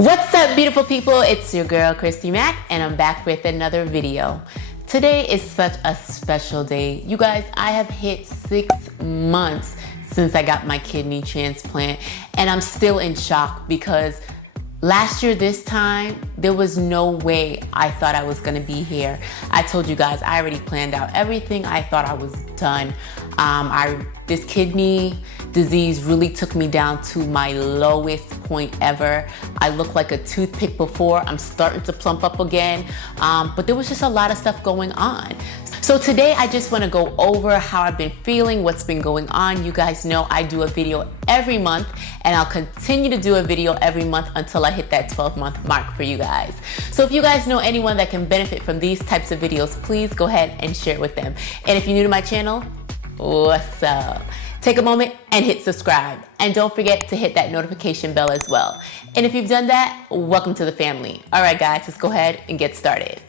What's up, beautiful people? It's your girl Christy Mack, and I'm back with another video. Today is such a special day. You guys, I have hit 6 months since I got my kidney transplant, and I'm still in shock because last year this time, there was no way I thought I was gonna be here. I told you guys, I already planned out everything. I thought I was done. This kidney disease really took me down to my lowest point ever. I looked like a toothpick before. I'm starting to plump up again, but there was just a lot of stuff going on. So today I just want to go over how I've been feeling, what's been going on. You guys know I do a video every month, and I'll continue to do a video every month until I hit that 12-month mark for you guys. So if you guys know anyone that can benefit from these types of videos, please go ahead and share it with them. And if you're new to my channel, what's up? Take a moment and hit subscribe. And don't forget to hit that notification bell as well. And if you've done that, welcome to the family. All right, guys, let's go ahead and get started.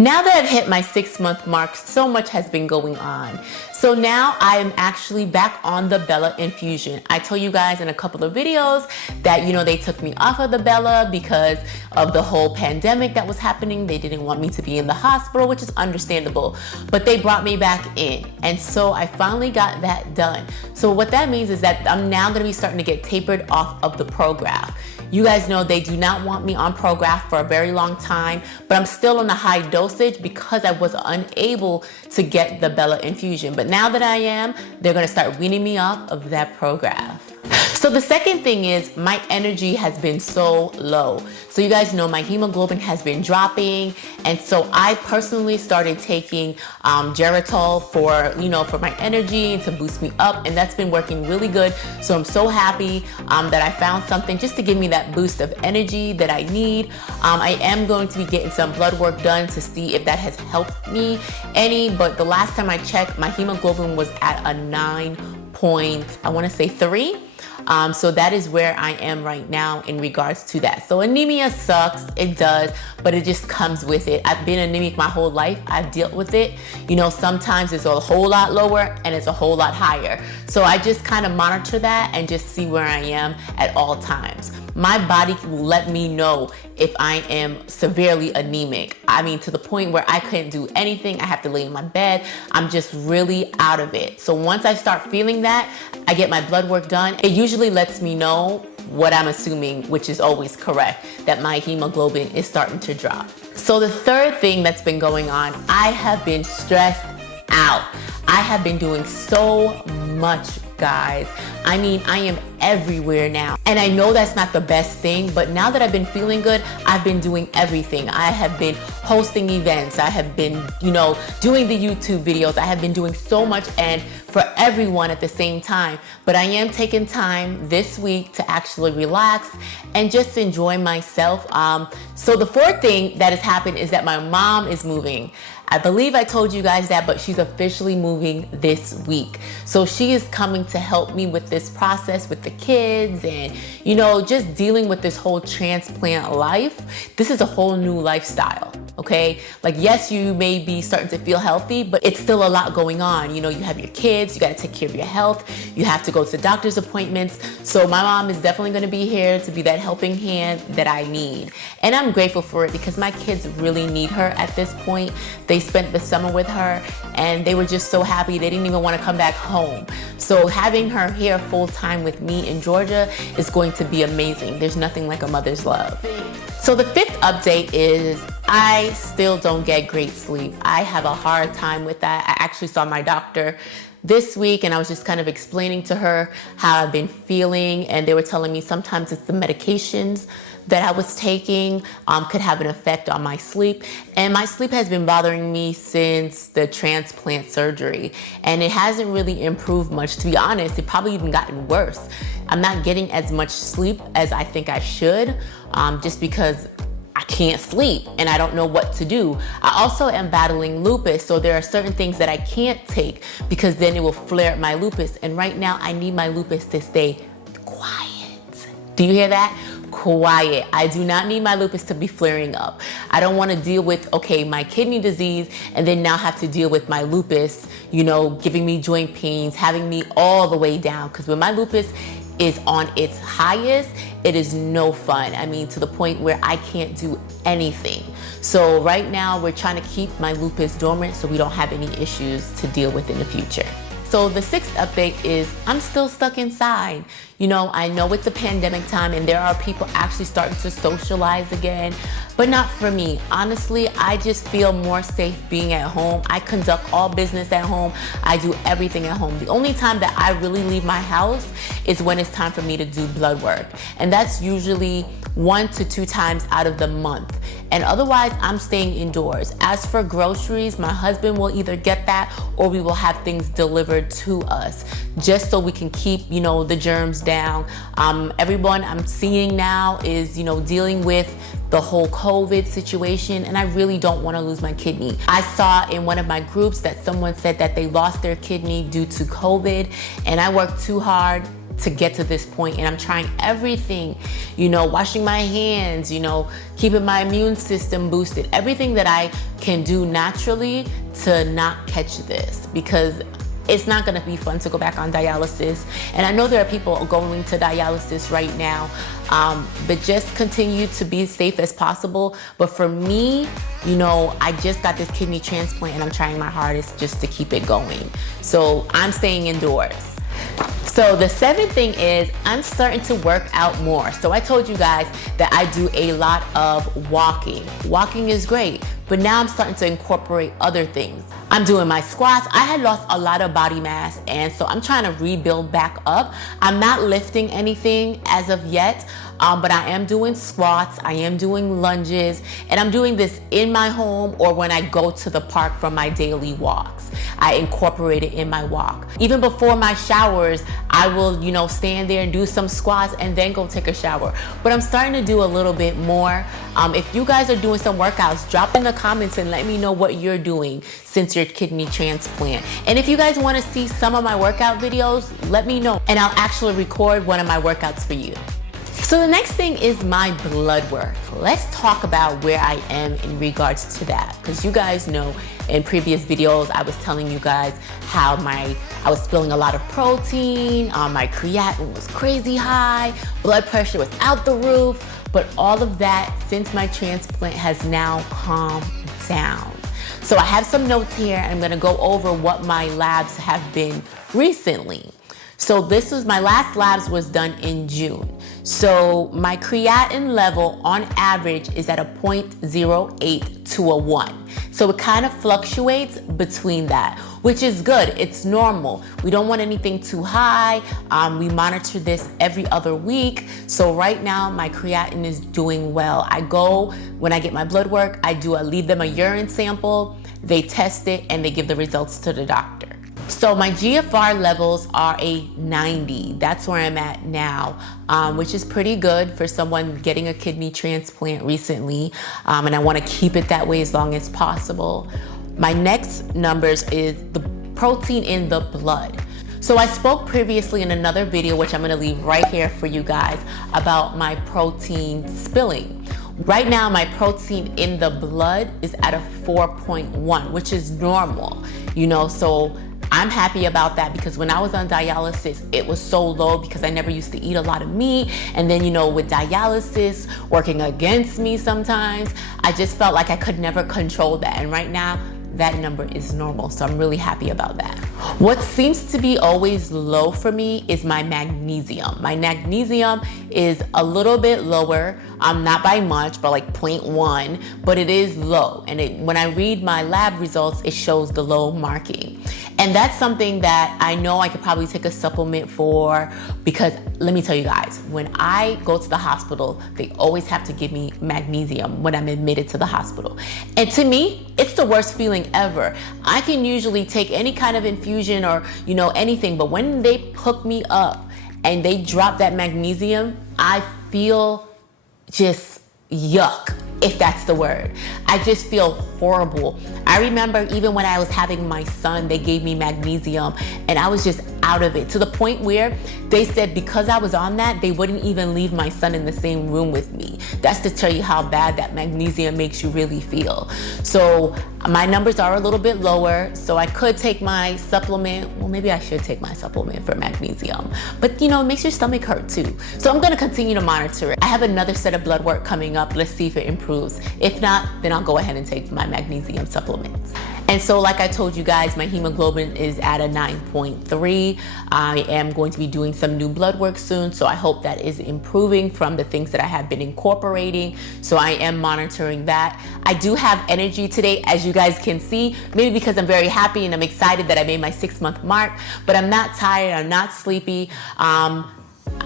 Now that I've hit my 6-month mark, so much has been going on. So now I am actually back on the Bella infusion. I told you guys in a couple of videos that, they took me off of the Bella because of the whole pandemic that was happening. They didn't want me to be in the hospital, which is understandable, but they brought me back in. And so I finally got that done. So what that means is that I'm now gonna be starting to get tapered off of the Prograf. You guys know they do not want me on Prograf for a very long time, but I'm still on the high dosage because I was unable to get the Bella infusion. But now that I am, they're gonna start weaning me off of that Prograf. So the second thing is my energy has been so low. So you guys know my hemoglobin has been dropping. And so I personally started taking Geritol for my energy and to boost me up. And that's been working really good. So I'm so happy that I found something just to give me that boost of energy that I need. I am going to be getting some blood work done to see if that has helped me any. But the last time I checked, my hemoglobin was at a 9.3. So that is where I am right now in regards to that. So anemia sucks, it does, but it just comes with it. I've been anemic my whole life. I've dealt with it. Sometimes it's a whole lot lower and it's a whole lot higher. So I just kind of monitor that and just see where I am at all times. My body will let me know if I am severely anemic. I mean, to the point where I couldn't do anything. I have to lay in my bed. I'm just really out of it. So once I start feeling that, I get my blood work done. It usually lets me know what I'm assuming, which is always correct, that my hemoglobin is starting to drop. So the third thing that's been going on, I have been stressed out. I have been doing so much, guys. I mean, I am everywhere now. And I know that's not the best thing, but now that I've been feeling good, I've been doing everything. I have been hosting events. I have been, doing the YouTube videos. I have been doing so much and for everyone at the same time. But I am taking time this week to actually relax and just enjoy myself. So the fourth thing that has happened is that my mom is moving. I believe I told you guys that, but she's officially moving this week. So she is coming to help me with this process with the kids and, just dealing with this whole transplant life. This is a whole new lifestyle, okay? Like, yes, you may be starting to feel healthy, but it's still a lot going on. You have your kids, you gotta take care of your health, you have to go to doctor's appointments. So my mom is definitely gonna be here to be that helping hand that I need. And I'm grateful for it because my kids really need her at this point. They spent the summer with her and they were just so happy. They didn't even want to come back home. So having her here full time with me in Georgia is going to be amazing. There's nothing like a mother's love. So the fifth update is I still don't get great sleep. I have a hard time with that. I actually saw my doctor this week and I was just kind of explaining to her how I've been feeling, and they were telling me sometimes it's the medications that I was taking could have an effect on my sleep. And my sleep has been bothering me since the transplant surgery. And it hasn't really improved much, to be honest. It probably even gotten worse. I'm not getting as much sleep as I think I should, just because I can't sleep and I don't know what to do. I also am battling lupus, so there are certain things that I can't take because then it will flare up my lupus. And right now I need my lupus to stay quiet. Do you hear that? quiet. I do not need my lupus to be flaring up. I don't want to deal with, okay, my kidney disease and then now have to deal with my lupus, you know, giving me joint pains, having me all the way down. Because when my lupus is on its highest, it is no fun. I mean, to the point where I can't do anything. So right now we're trying to keep my lupus dormant so we don't have any issues to deal with in the future. So the sixth update is I'm still stuck inside. You know, I know it's a pandemic time and there are people actually starting to socialize again, but not for me. Honestly, I just feel more safe being at home. I conduct all business at home. I do everything at home. The only time that I really leave my house is when it's time for me to do blood work. And that's usually 1 to 2 times out of the month. And otherwise, I'm staying indoors. As for groceries, my husband will either get that or we will have things delivered to us just so we can keep, you know, the germs down. Everyone I'm seeing now is, you know, dealing with the whole COVID situation, and I really don't want to lose my kidney. I saw in one of my groups that someone said that they lost their kidney due to COVID, and I worked too hard to get to this point, and I'm trying everything, you know, washing my hands, you know, keeping my immune system boosted, everything that I can do naturally to not catch this, because it's not gonna be fun to go back on dialysis. And I know there are people going to dialysis right now, but just continue to be as safe as possible. But for me, you know, I just got this kidney transplant and I'm trying my hardest just to keep it going. So I'm staying indoors. So the seventh thing is I'm starting to work out more. So I told you guys that I do a lot of walking. Walking is great, but now I'm starting to incorporate other things. I'm doing my squats. I had lost a lot of body mass, and so I'm trying to rebuild back up. I'm not lifting anything as of yet, but I am doing squats, I am doing lunges, and I'm doing this in my home or when I go to the park for my daily walks. I incorporate it in my walk. Even before my showers, I will, you know, stand there and do some squats and then go take a shower. But I'm starting to do a little bit more. If you guys are doing some workouts, drop in the comments and let me know what you're doing since your kidney transplant. And if you guys want to see some of my workout videos, let me know and I'll actually record one of my workouts for you. So the next thing is my blood work. Let's talk about where I am in regards to that, because you guys know in previous videos I was telling you guys how I was spilling a lot of protein, my creatinine was crazy high, blood pressure was out the roof, but all of that since my transplant has now calmed down. So I have some notes here and I'm gonna go over what my labs have been recently. So this was my last labs was done in June. So my creatinine level on average is at a 0.08 to a 1. So it kind of fluctuates between that, which is good. It's normal. We don't want anything too high. We monitor this every other week. So right now my creatinine is doing well. I go, when I get my blood work, I leave them a urine sample, they test it, and they give the results to the doctor. So my GFR levels are a 90. That's where I'm at now, which is pretty good for someone getting a kidney transplant recently. And I want to keep it that way as long as possible. My next numbers is the protein in the blood. So I spoke previously in another video, which I'm going to leave right here for you guys, about my protein spilling. Right now, my protein in the blood is at a 4.1, which is normal, you know, so I'm happy about that, because when I was on dialysis, it was so low because I never used to eat a lot of meat. And then, you know, with dialysis working against me sometimes, I just felt like I could never control that. And right now, that number is normal. So I'm really happy about that. What seems to be always low for me is my magnesium. My magnesium is a little bit lower, not by much, but like 0.1, but it is low. And when I read my lab results, it shows the low marking. And that's something that I know I could probably take a supplement for, because let me tell you guys, when I go to the hospital, they always have to give me magnesium when I'm admitted to the hospital. And to me, it's the worst feeling ever. I can usually take any kind of infusion or, you know, anything, but when they hook me up and they drop that magnesium, I feel just yuck, if that's the word. I just feel horrible. I remember even when I was having my son, they gave me magnesium and I was just out of it, to the point where they said because I was on that, they wouldn't even leave my son in the same room with me. That's to tell you how bad that magnesium makes you really feel. So my numbers are a little bit lower, so I could take my supplement. Well, maybe I should take my supplement for magnesium, but you know, it makes your stomach hurt too. So I'm gonna continue to monitor it. I have another set of blood work coming up. Let's see if it improves. If not, then I'll go ahead and take my magnesium supplements. And so like I told you guys, my hemoglobin is at a 9.3. I am going to be doing some new blood work soon, so I hope that is improving from the things that I have been incorporating. So I am monitoring that. I do have energy today, as you guys can see, maybe because I'm very happy and I'm excited that I made my 6-month mark, but I'm not tired, I'm not sleepy.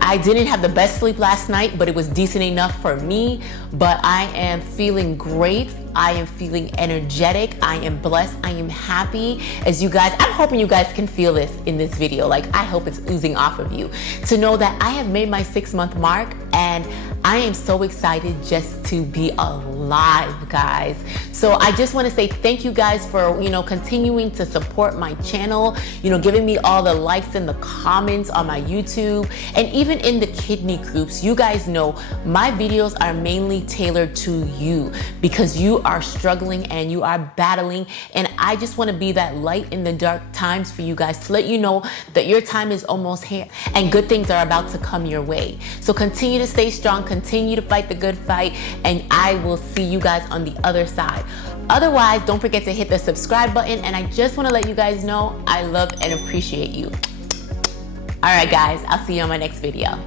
I didn't have the best sleep last night, but it was decent enough for me. But I am feeling great. I am feeling energetic. I am blessed. I am happy. As you guys, I'm hoping you guys can feel this in this video. Like, I hope it's oozing off of you to know that I have made my 6-month mark, and I am so excited just to be alive, guys. So I just want to say thank you guys for, you know, continuing to support my channel, you know, giving me all the likes and the comments on my YouTube, and even in the kidney groups. You guys know my videos are mainly tailored to you because you are struggling and you are battling, and I just want to be that light in the dark times for you guys, to let you know that your time is almost here and good things are about to come your way. So continue to stay strong, continue to fight the good fight, and I will see you guys on the other side. Otherwise, don't forget to hit the subscribe button, and I just want to let you guys know I love and appreciate you. All right, guys, I'll see you on my next video.